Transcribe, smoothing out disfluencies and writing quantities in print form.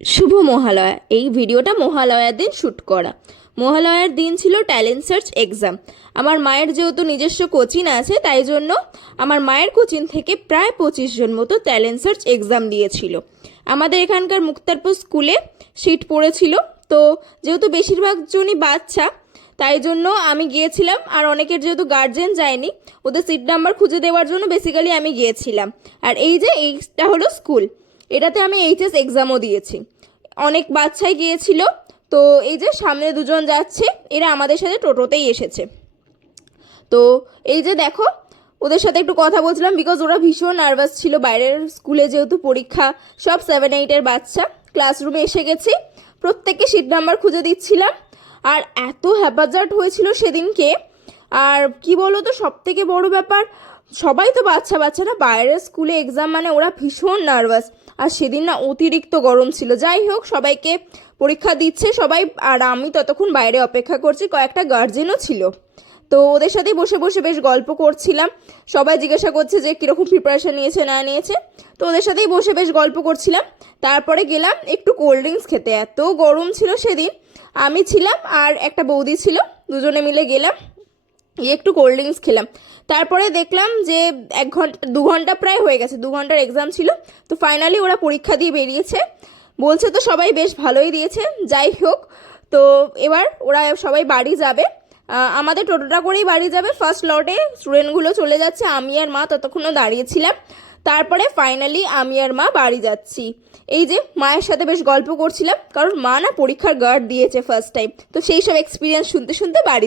শুভ মহালয়া। এই ভিডিওটা মহালয়ার দিন শ্যুট করা। মহালয়ার দিন ছিল ট্যালেন্ট সার্চ এক্সাম। আমার মায়ের যেহেতু নিজস্ব কোচিং আছে, তাই জন্য আমার মায়ের কোচিং থেকে প্রায় 25 জন মতো ট্যালেন্ট সার্চ এক্সাম দিয়েছিল। আমাদের এখানকার মুক্তারপুর স্কুলে সিট পড়েছিল, তো যেহেতু বেশিরভাগ জনই বাচ্চা, তাই জন্য আমি গিয়েছিলাম। আর অনেকের যেহেতু গার্জেন যায়নি, ওদের সিট নাম্বার খুঁজে দেওয়ার জন্য বেসিক্যালি আমি গিয়েছিলাম। আর এইটা হলো স্কুল, এটাতে আমি এইচএস এক্সামও দিয়েছি। অনেক বাচ্চাই গিয়েছিল। তো এই যে সামনে দুজন যাচ্ছে, এরা আমাদের সাথে টোটোতেই এসেছে। তো এই যে দেখো, ওদের সাথে একটু কথা বলছিলাম, বিকজ ওরা ভীষণ নার্ভাস ছিল। বাইরের স্কুলে যেহেতু পরীক্ষা, সব 7-8-এর বাচ্চা। ক্লাসরুমে এসে গেছি, প্রত্যেককে সিট নাম্বার খুঁজে দিচ্ছিলাম। আর এত হ্যাপাজার্ড হয়েছিল সেদিনকে। আর কি বলো তো, সব থেকে বড় ব্যাপার, সবাই তো বাচ্চা বাচ্চা না, বাইরের স্কুলে এক্সাম মানে ওরা ভীষণ নার্ভাস। আর সেদিন না অতিরিক্ত গরম ছিল। যাই হোক, সবাইকে পরীক্ষা দিচ্ছে সবাই, আর আমি ততক্ষণ বাইরে অপেক্ষা করছি। কয়েকটা গার্জেনও ছিল, তো ওদের সাথে বসে বসে বেশ গল্প করছিলাম। সবাই জিজ্ঞাসা করছে যে কীরকম প্রিপারেশান নিয়েছে না নিয়েছে, তো ওদের সাথেই বসে বেশ গল্প করছিলাম। তারপরে গেলাম একটু কোল্ড ড্রিঙ্কস খেতে। এত গরম ছিল সেদিন। আমি ছিলাম আর একটা বৌদি ছিল, দুজনে মিলে গেলাম, একটু কোল্ড ড্রিঙ্কস খেলাম। তারপরে দেখলাম যে 1-2 ঘন্টা প্রায় হয়ে গেছে, 2 ঘন্টার এক্সাম ছিল। তো ফাইনালি ওরা পরীক্ষা দিয়ে বেরিয়েছে, বলছে তো সবাই বেশ ভালোই দিয়েছে। যাই হোক, তো এবার ওরা সবাই বাড়ি যাবে। আমাদের টোটোটা করেই বাড়ি যাবে। ফার্স্ট লটে স্টুডেন্টগুলো চলে যাচ্ছে, আমি আর মা ততক্ষণও দাঁড়িয়েছিলাম। তারপরে ফাইনালি আমি আর মা বাড়ি যাচ্ছি। এই যে মায়ের সাথে বেশ গল্প করছিলাম, কারণ মা না পরীক্ষার গার্ড দিয়েছে ফার্স্ট টাইম, তো সেই সব এক্সপিরিয়েন্স শুনতে শুনতে বাড়ি